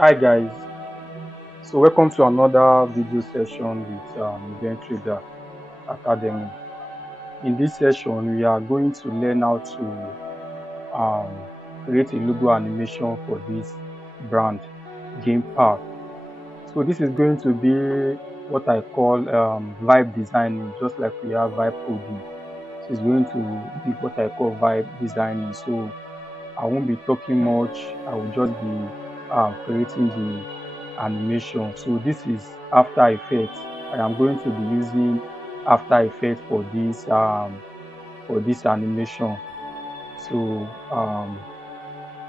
Hi guys, so welcome to another video session with Eventriga Academy. In this session, we are going to learn how to create a logo animation for this brand, Game Park. So this is going to be what I call vibe designing, just like we have vibe coding. This is going to be what I call vibe designing. So I won't be talking much. I will just be creating the animation. So this is After Effects. I am going to be using After Effects for this animation. So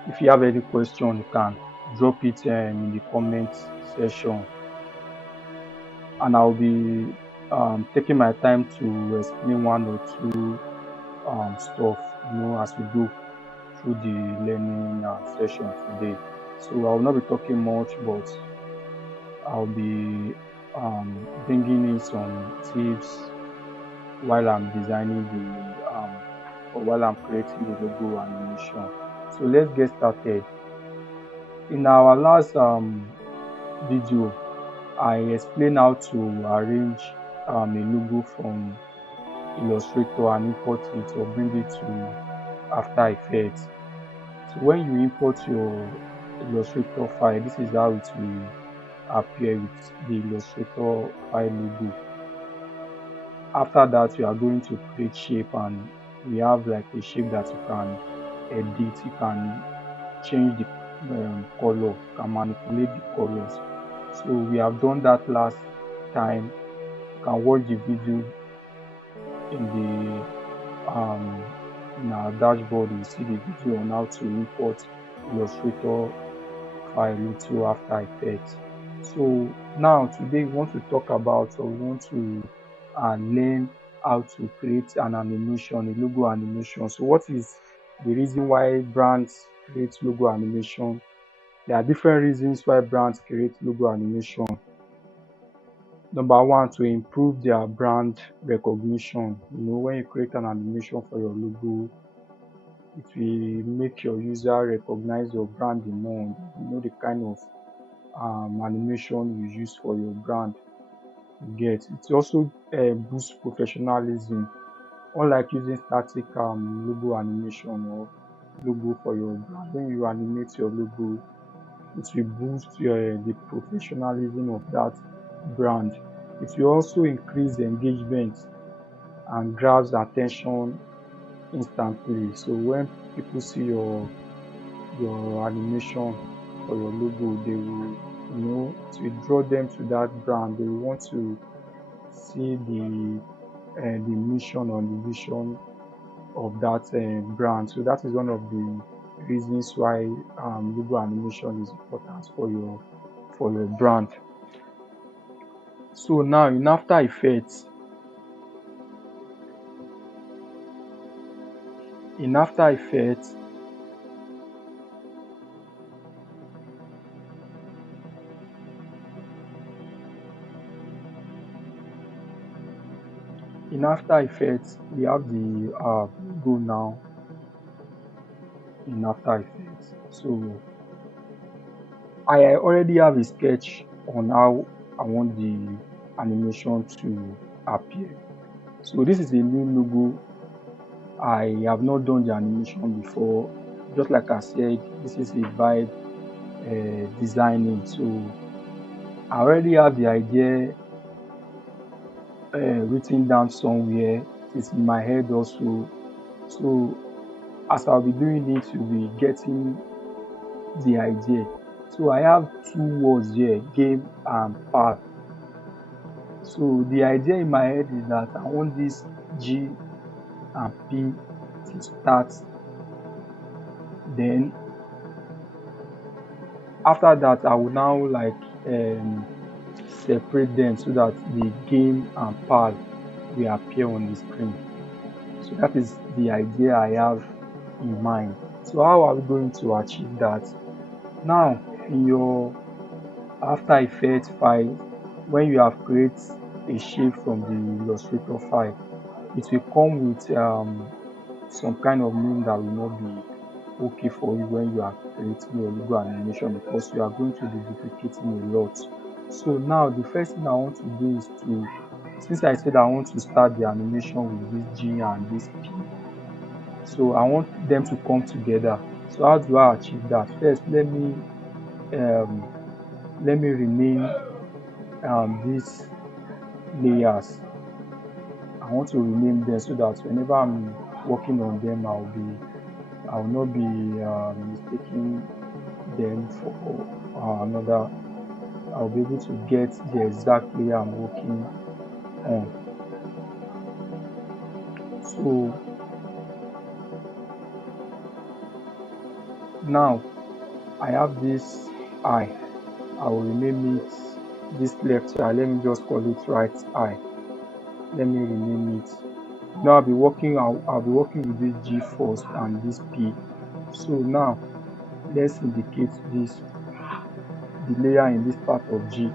if you have any question, you can drop it in the comment section, and I'll be taking my time to explain one or two stuff, as we go through the learning session today. So I will not be talking much, but I'll be bringing in some tips while I'm designing or while I'm creating the logo animation. So let's get started. In our last video, I explained how to arrange a logo from Illustrator and import it or bring it to After Effects. So when you import your Illustrator file, this is how it will appear with the Illustrator file logo. After that, you are going to create shape, and we have like a shape that you can edit. You can change the color, you can manipulate the colors. So we have done that last time. You can watch the video in in our dashboard. You see the video on how to import Illustrator file into After Effects. So now today we want to talk about, or we want to learn how to create an animation, a logo animation. So what is the reason why brands create logo animation? There are different reasons why brands create logo animation. Number one, to improve their brand recognition. When you create an animation for your logo, it will make your user recognize your brand more. The kind of animation you use for your brand. You get it also boosts professionalism. Unlike using static logo animation or logo for your brand, when you animate your logo, it will boost the professionalism of that brand. It will also increase engagement and grabs attention instantly. So when people see your animation for your logo, they will, it will draw them to that brand. They will want to see the mission or the vision of that brand. So that is one of the reasons why logo animation is important for your brand. So now in After Effects, in After Effects, in After Effects, we have the logo now in After Effects. So I already have a sketch on how I want the animation to appear. So this is a new logo. I have not done the animation before. Just like I said, this is a vibe designing. So I already have the idea written down somewhere. It's in my head also. So as I'll be doing it, you'll be getting the idea. So I have two words here, game and park. So the idea in my head is that I want this G and P to start. Then after that, I will now like separate them so that the game and park will appear on the screen. So that is the idea I have in mind. So how are we going to achieve that? Now in your After Effects file, when you have created a shape from the Illustrator file, it will come with some kind of name that will not be okay for you when you are creating your logo animation, because you are going to be duplicating a lot. So now the first thing I want to do is to, since I said I want to start the animation with this G and this P, so I want them to come together. So how do I achieve that? First, um let me rename these layers. I want to rename them so that whenever I'm working on them, I will not be mistaking them for another. I'll be able to get the exact layer I'm working on. So now I have this eye. I will rename it this left eye. Let me just call it right eye. Let me rename it. Now I'll be working with this G first and this P. So now let's indicate this, the layer in this part of G.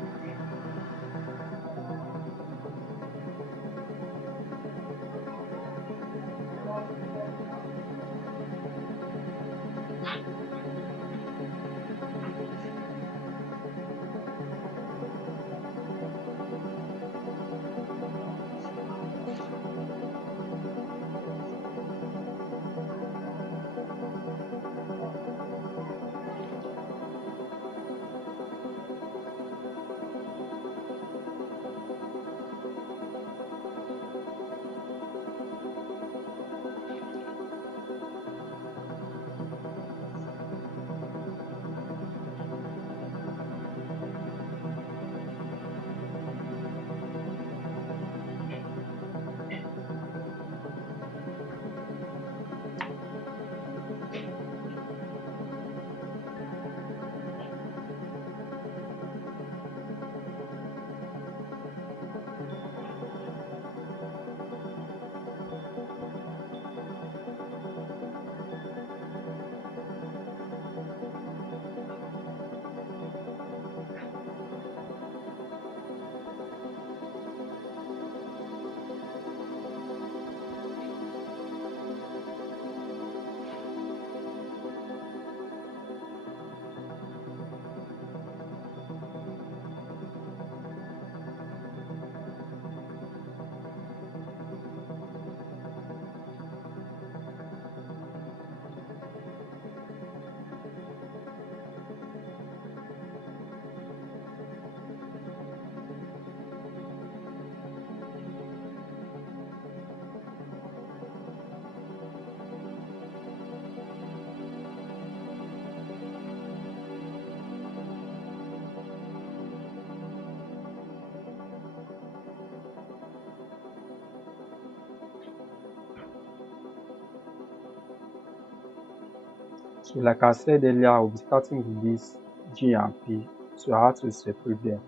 So like I said earlier, I'll be starting with this G and P. So I had to separate them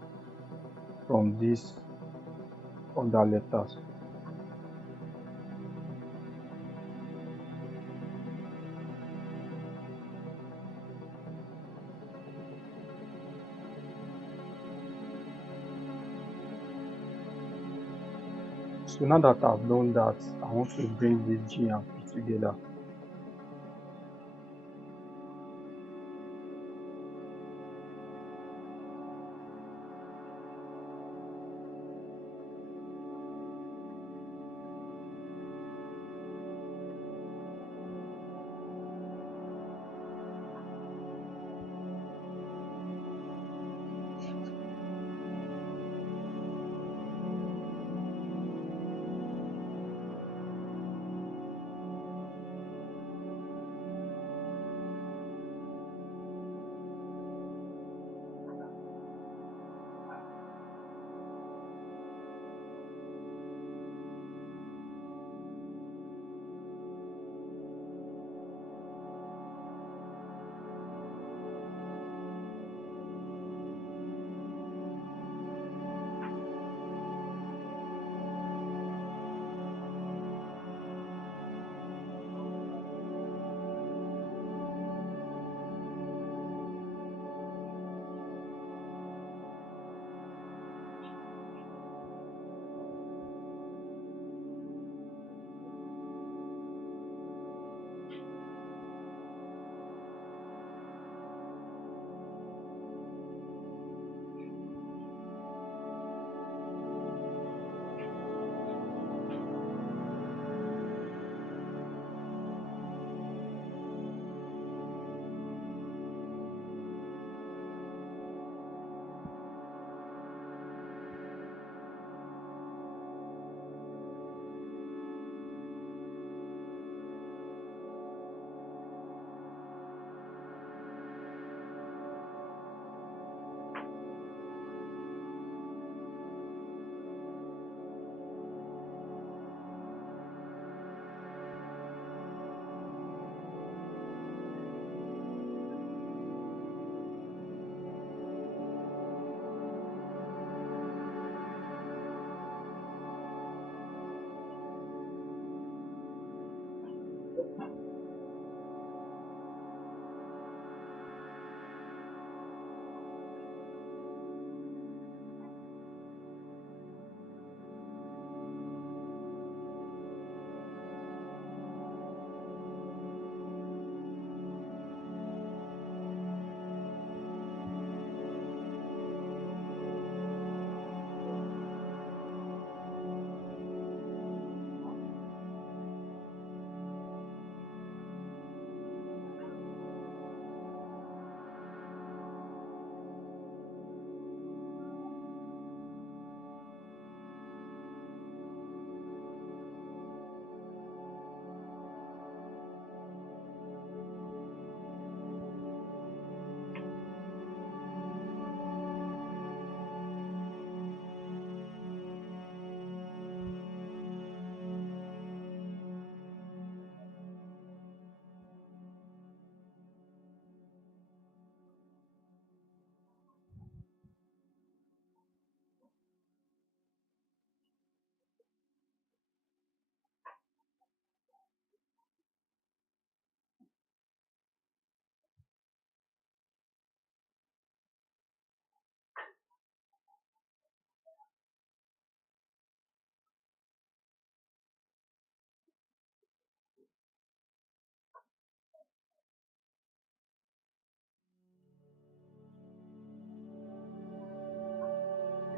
from these other letters. So now that I've done that, I want to bring this G and P together.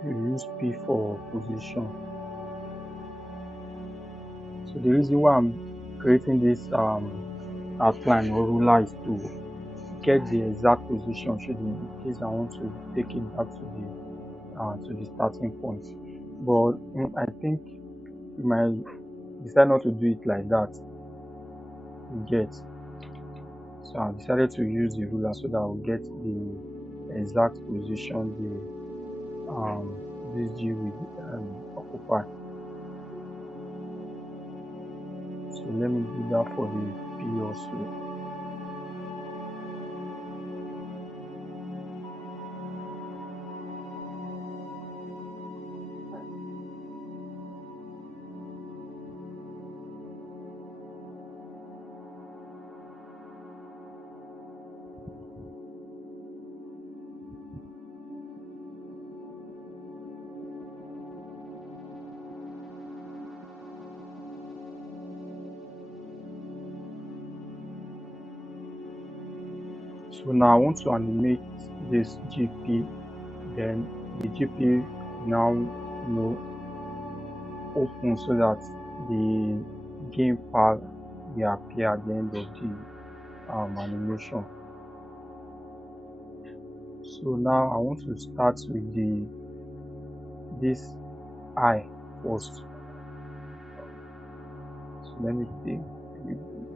We use P for position. So the reason why I'm creating this outline or ruler is to get the exact position should in case I want to take it back to the starting point. But I think you might decide not to do it like that. You get. So I decided to use the ruler so that I'll get the exact position this G will occupy. So let me do that for the P also. So now I want to animate this GP, then the GP now open so that the game path will appear at the end of the animation. So now I want to start with this eye first. So let me take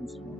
this one.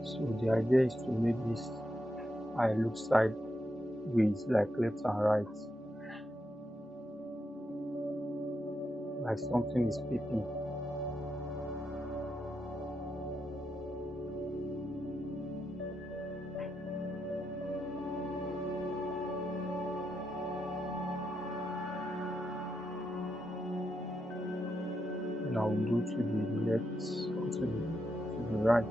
So the idea is to make this eye look sideways, like left and right, like something is peeping. will do to the left or to the right.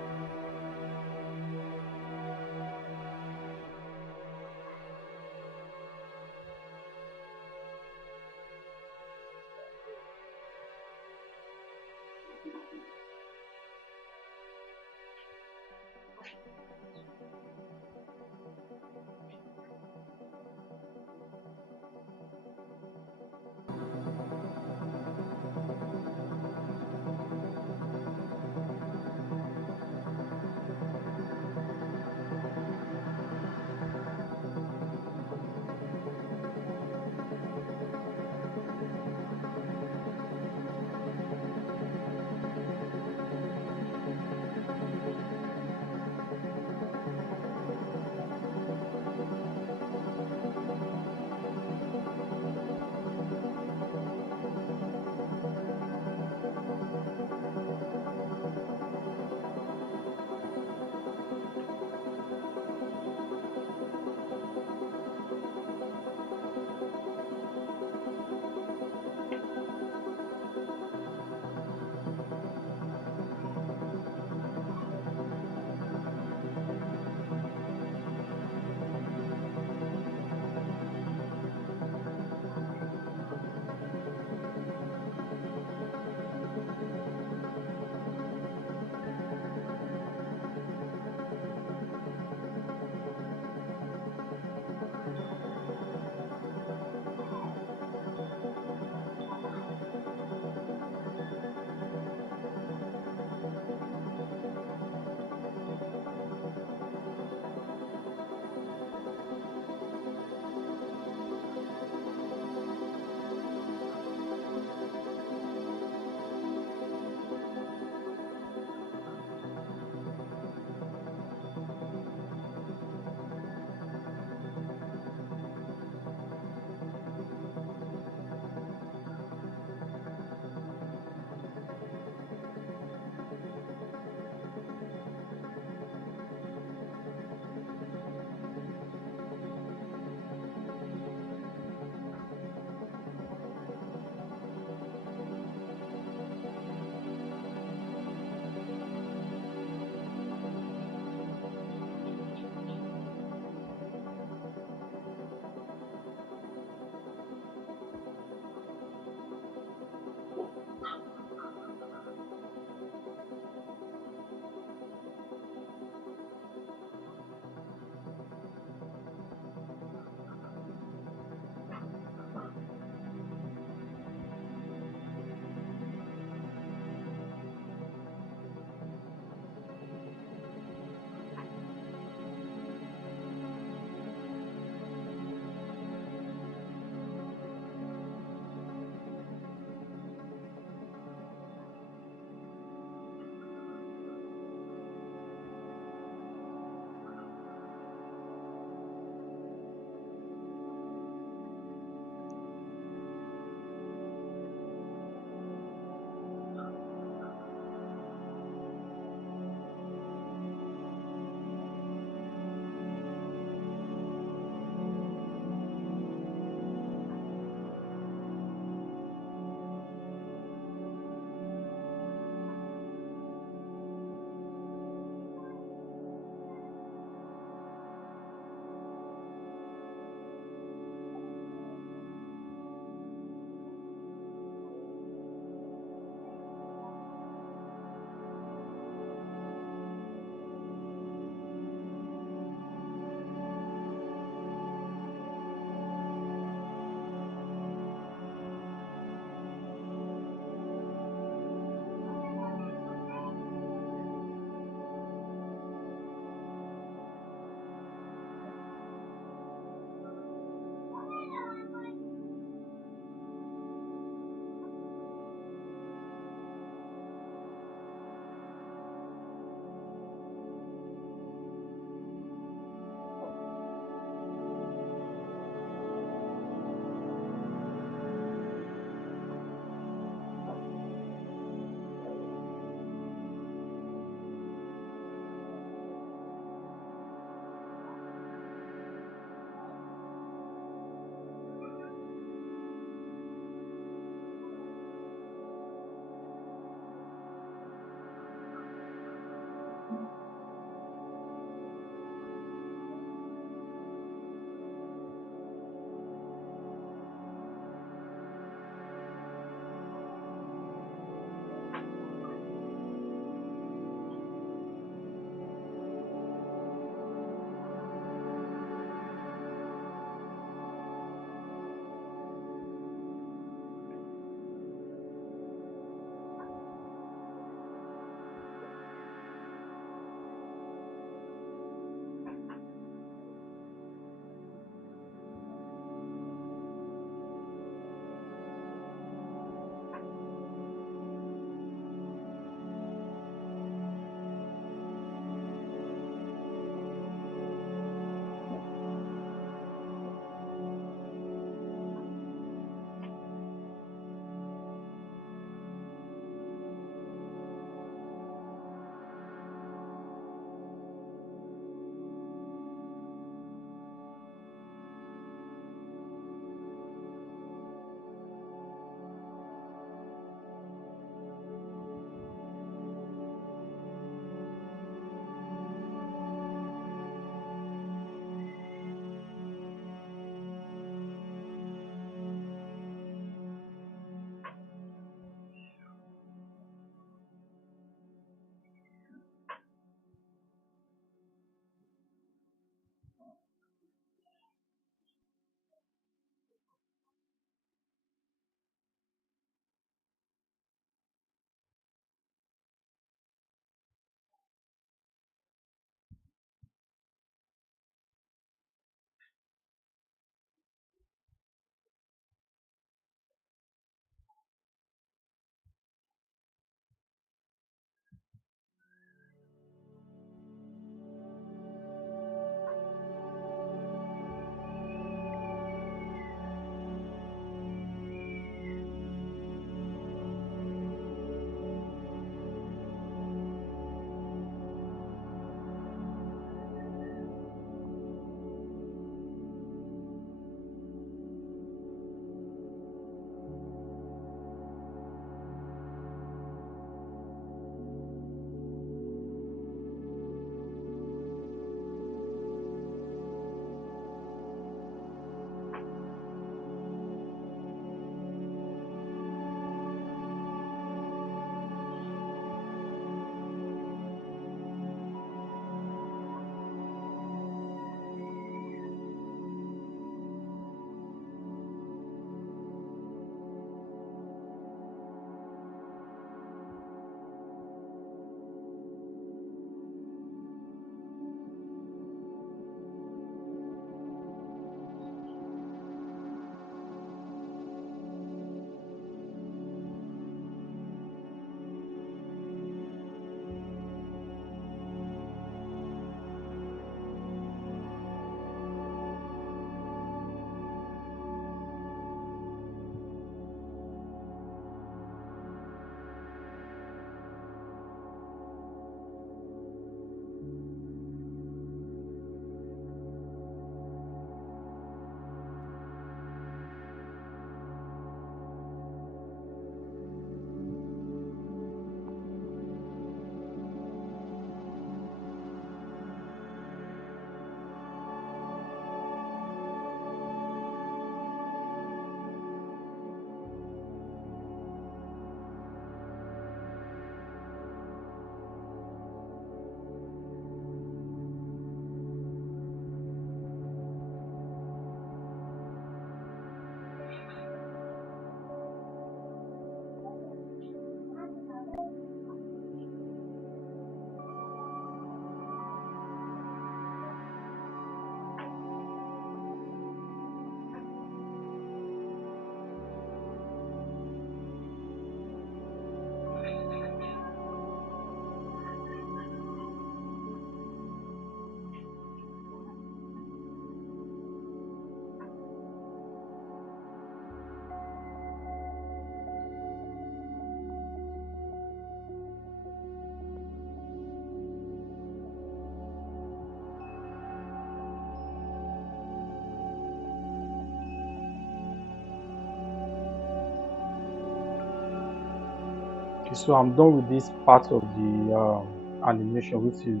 So I'm done with this part of the animation, which is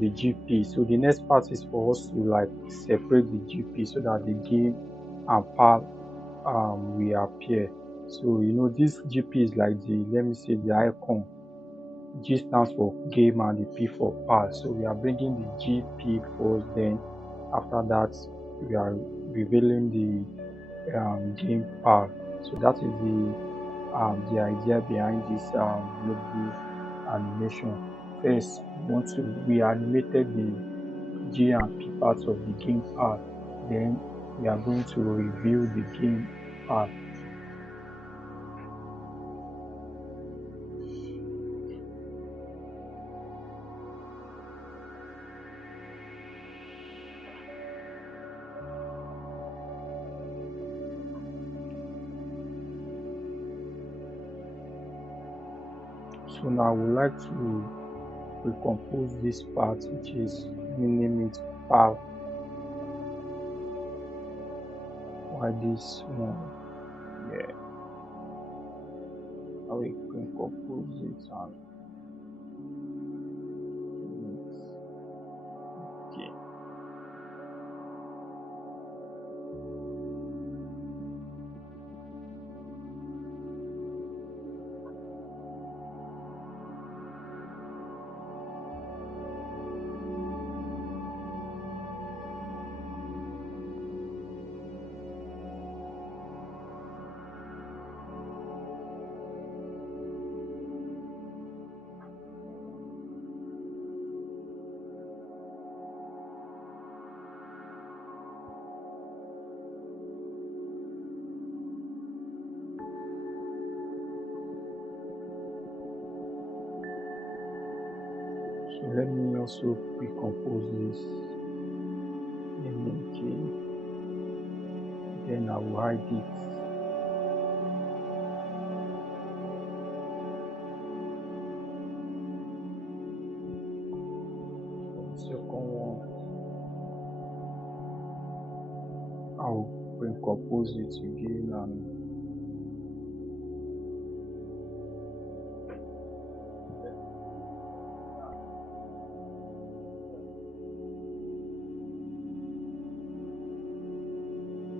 the GP. So the next part is for us to like separate the GP so that the game and PAL will appear. So this GP is like the, let me say, the icon. G stands for game and the P for PAL. So we are bringing the GP first, then after that we are revealing the game PAL. So that is the idea behind this logo animation. First, we animated the G and P parts of the game part. Then we are going to review the game part. So now I would like to recompose this part, which is name it part. Why this one? Yeah, I will recompose it and name it. Okay. So let me also recompose this name game. Then I will hide it. For the second one, I'll recompose it again and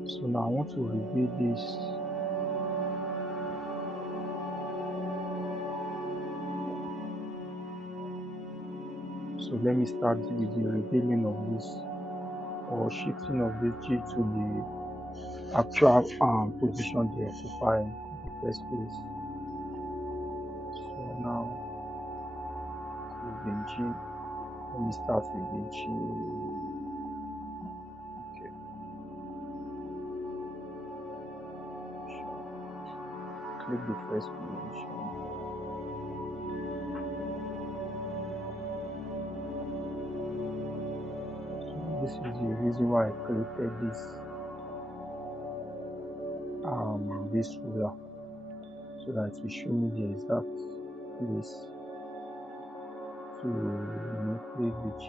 so now I want to reveal this. So let me start with the revealing of this or shifting of this G to the actual position they occupy in the first place. So now this is the G. Let me start with the G. Okay. Click the first position. So this is the reason why I created this ruler, so that it will show me the exact place to place the G.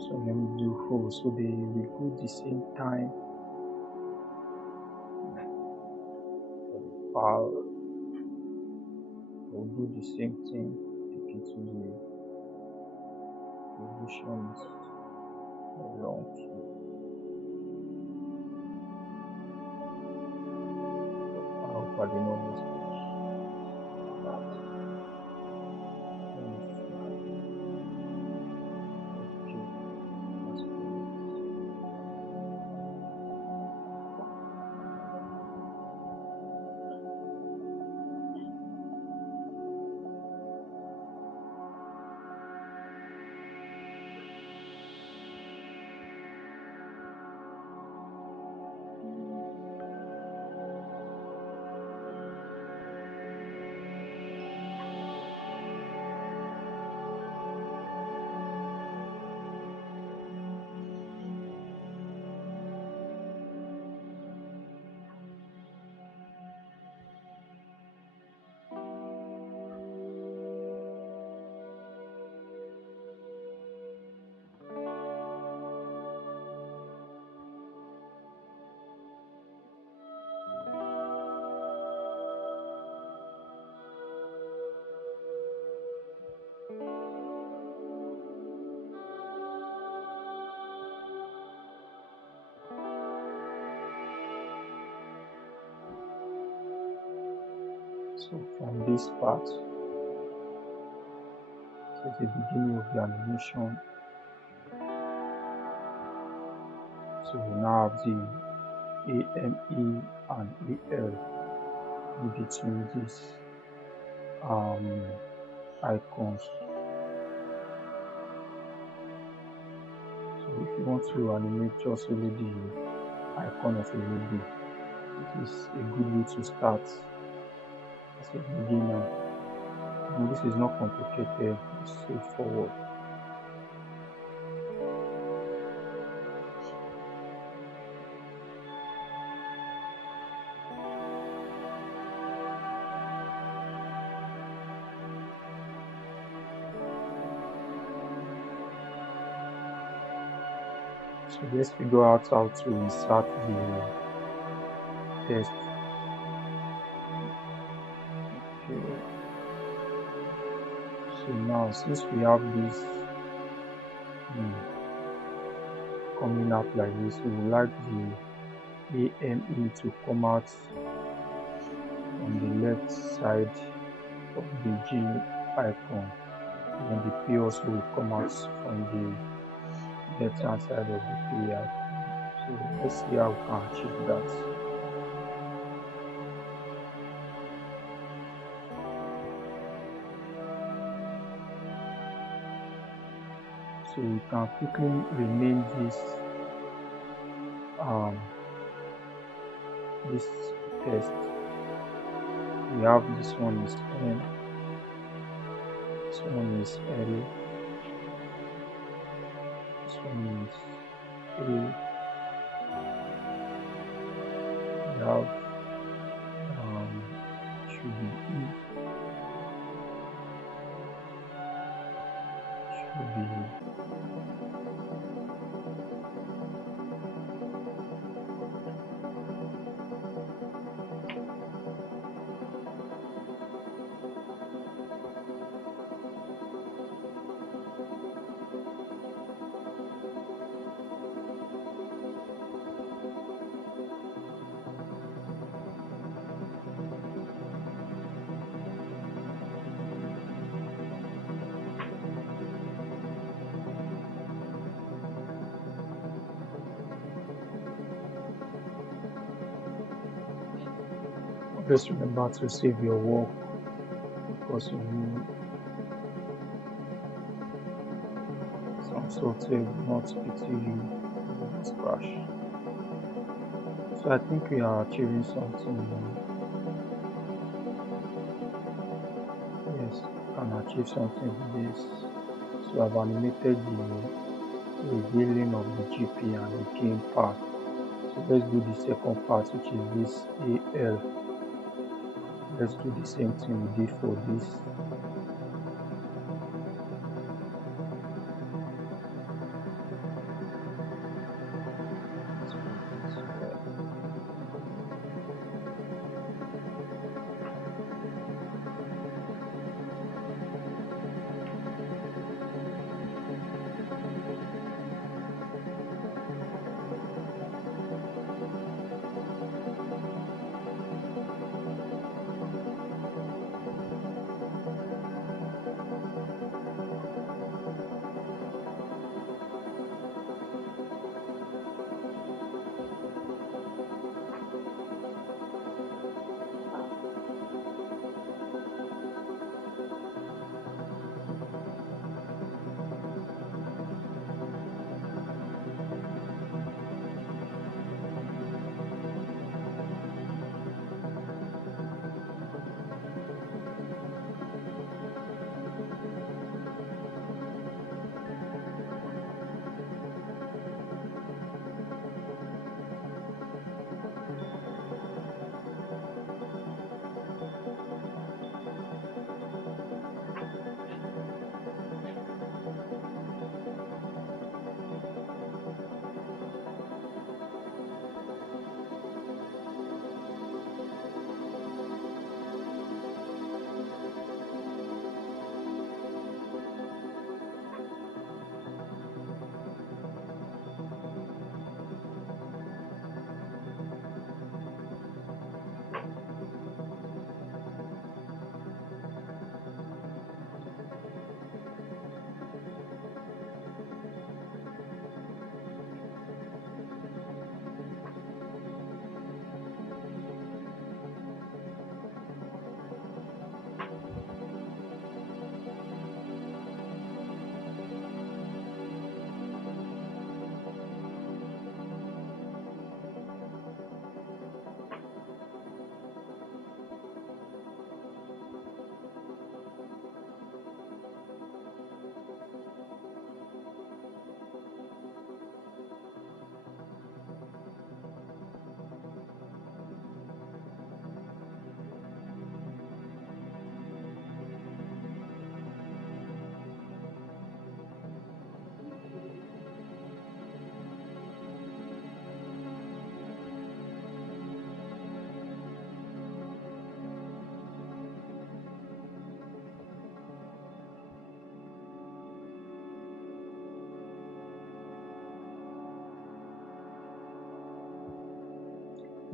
So let me do 4 so they will go the same time. File will do the same thing, take it to the positions along to I hope I did not mistake that. Let me fly. Okay, that's correct. So from this part, this is the beginning of the animation. So we now have the AME and AL in between these icons. So if you want to animate just only the icon of a logo, it is a good way to start as a beginner. And this is not complicated, it's straightforward. So let's figure out how to insert the text. Okay. So now since we have this coming up like this, we would like the AME to come out on the left side of the G icon, and the P also will come out from the left hand side of the P icon. So let's see how we can achieve that. So we can quickly rename this text. We have this one is N, this one is L, this one is A, we have should be E, should be Always remember to save your work because you know some software will not pity you when this crash. So I think we are achieving something now. Yes, we can achieve something with this. So I've animated the revealing of the GP and the game part. So let's do the second part, which is this AL. Let's do the same thing we did for this.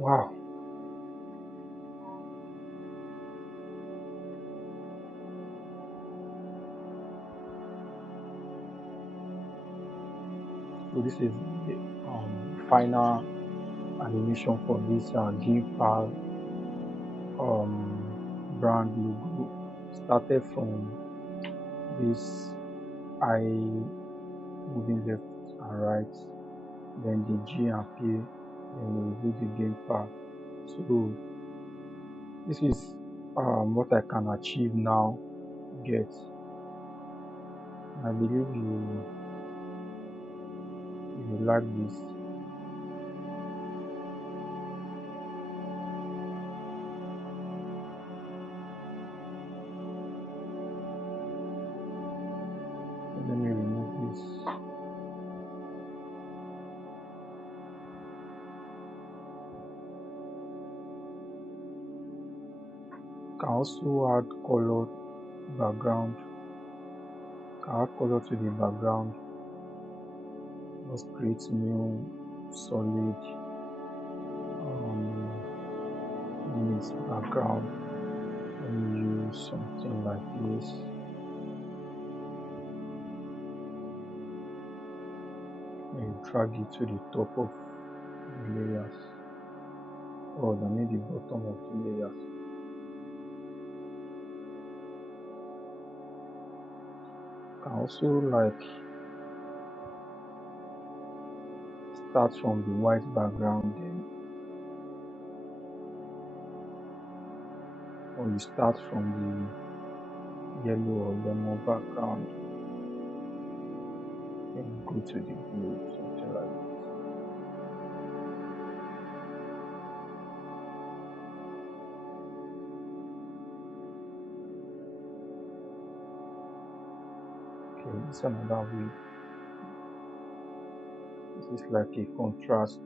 Wow. So this is the final animation for this GPAL brand logo. Started from this eye moving left and right, then the G appear, then we do the GamePad. So this is what I can achieve now. Get. I believe you like this. Let me remove this. Can also add color background. Can add color to the background. Just create new solid image background. Let me use something like this. And drag it to the top of the layers, or maybe the bottom of the layers. Can also like start from the white background, then or you start from the yellow or lemon background and go to the blue, something like this. Okay, this is another way. This is like a contrast.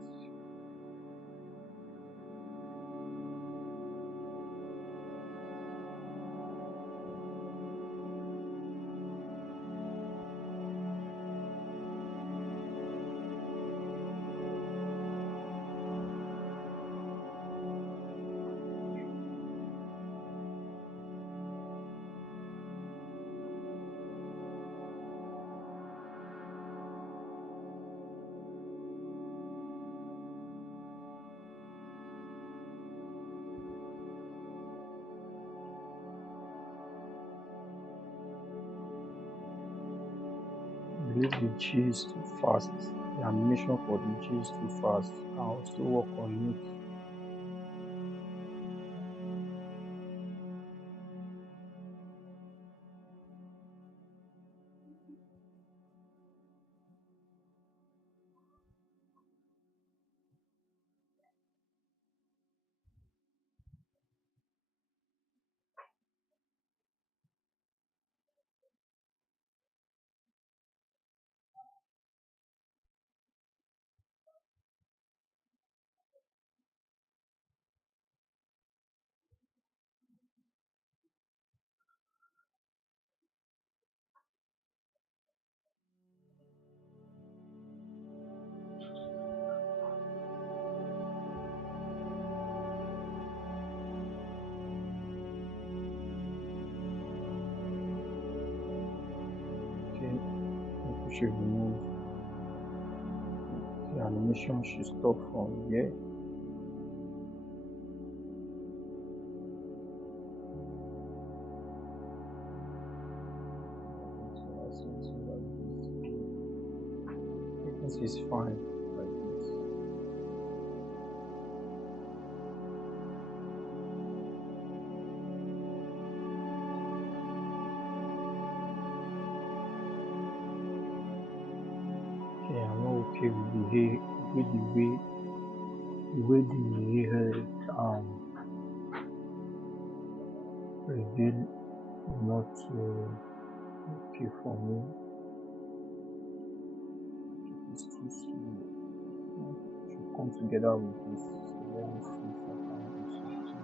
I believe the G is too fast. The animation for the G is too fast. I'll also work on it. Okay, we should remove the animation should stop from here. This is fine like this. Okay, I'm not okay with the hair, the way the hair reveal not okay for me. It's too slow. It should come together with this. So let me see if I can do something.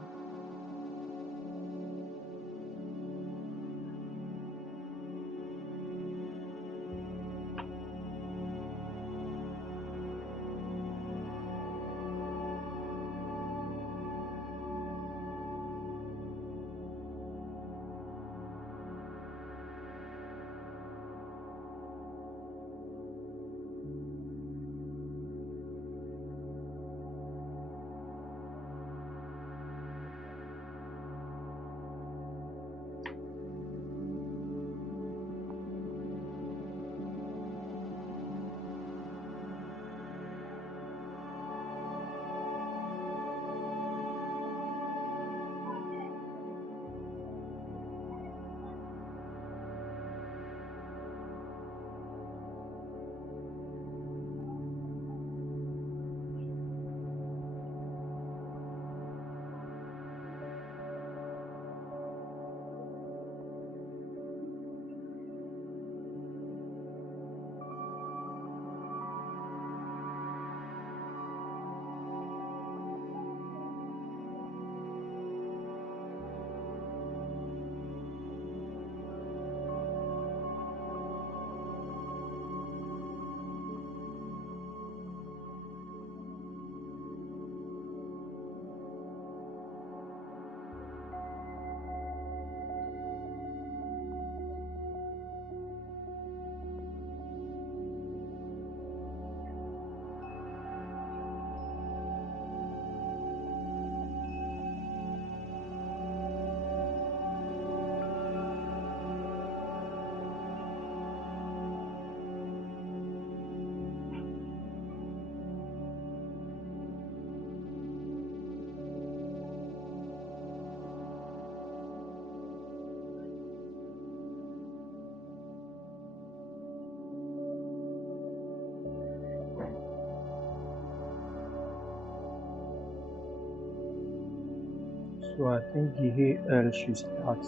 So I think the AL should start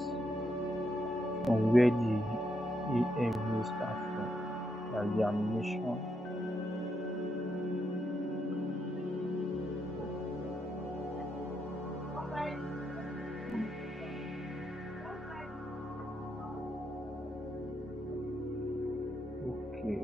from where the AM will start from, like the animation. Okay.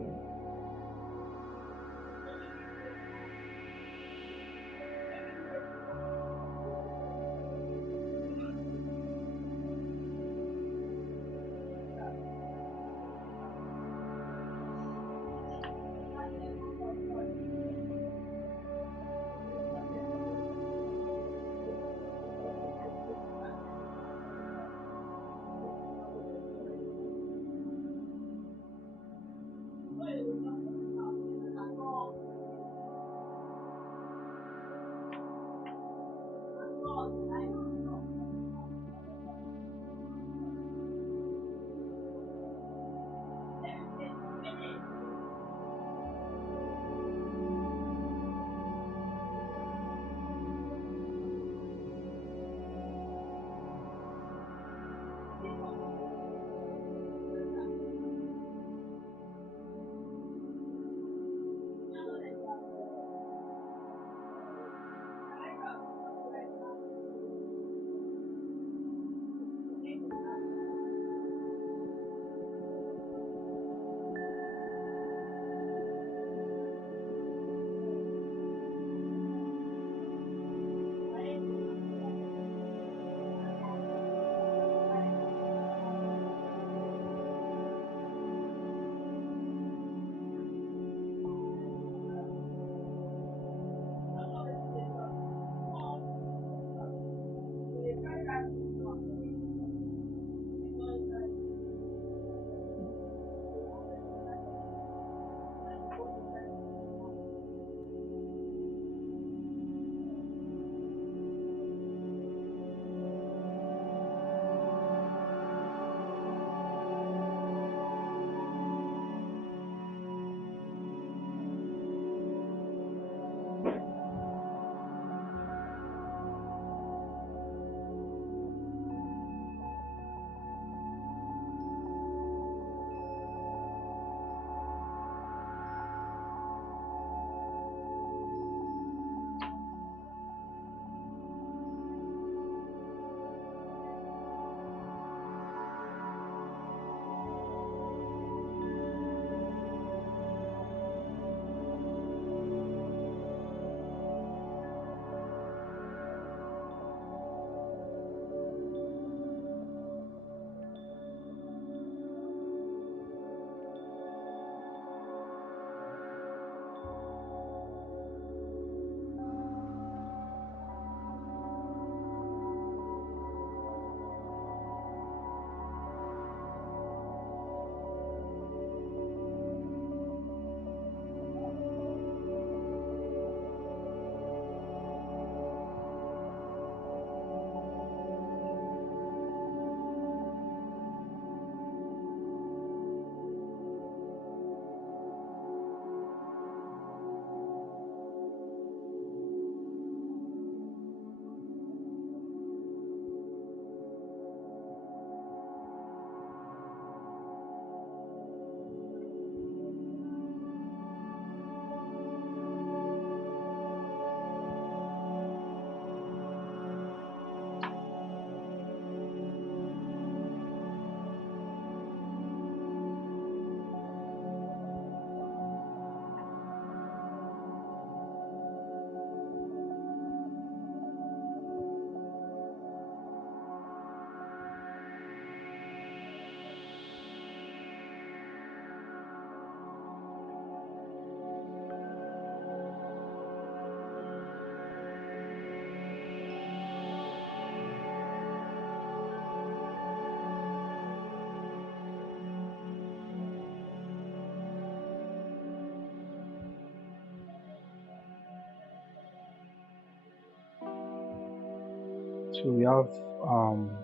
So we have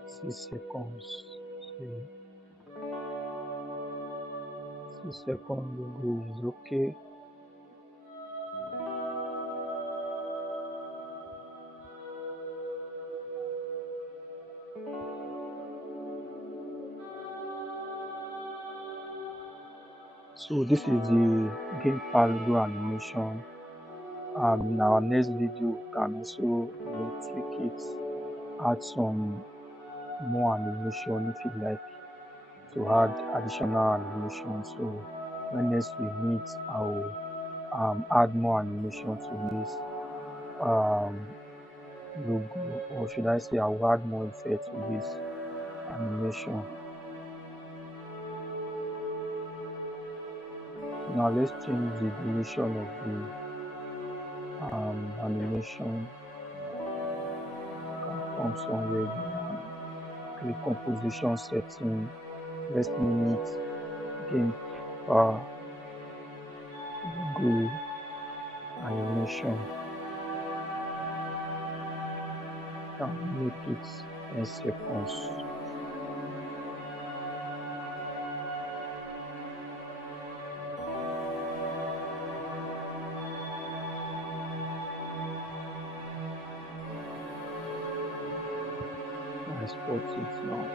6 seconds. So 6 second logo is okay. So this is the gamepad logo animation. In our next video we can also tweak it, add some more animation if you like to add additional animation. So when next we meet, I will add more animation to this um, logo, or should I say I will add more effect to this animation. Now let's change the duration of the animation. Can come somewhere here. Click composition setting. Let's name it game logo animation. Can make it 10 seconds. I export it now.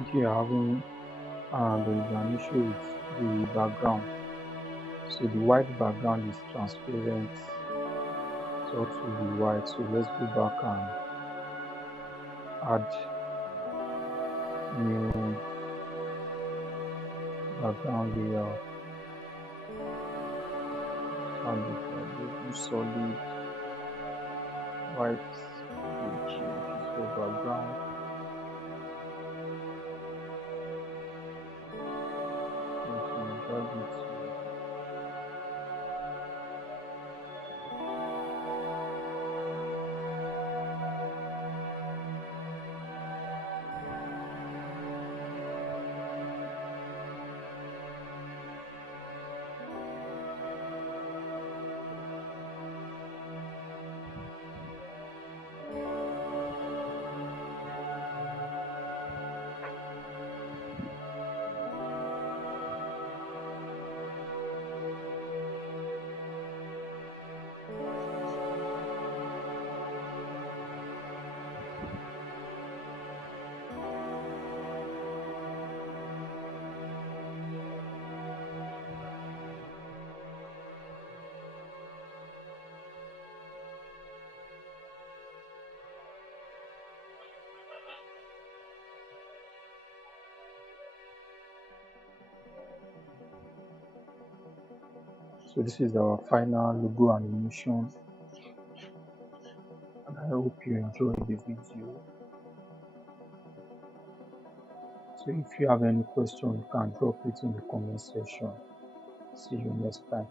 If you're having there is an issue with the background, so the white background is transparent, it ought to be white. So let's go back and add new background layer, and the solid white which is for background. And to drag it to So this is our final logo animation, and I hope you enjoyed the video. So if you have any question, you can drop it in the comment section. See you next time.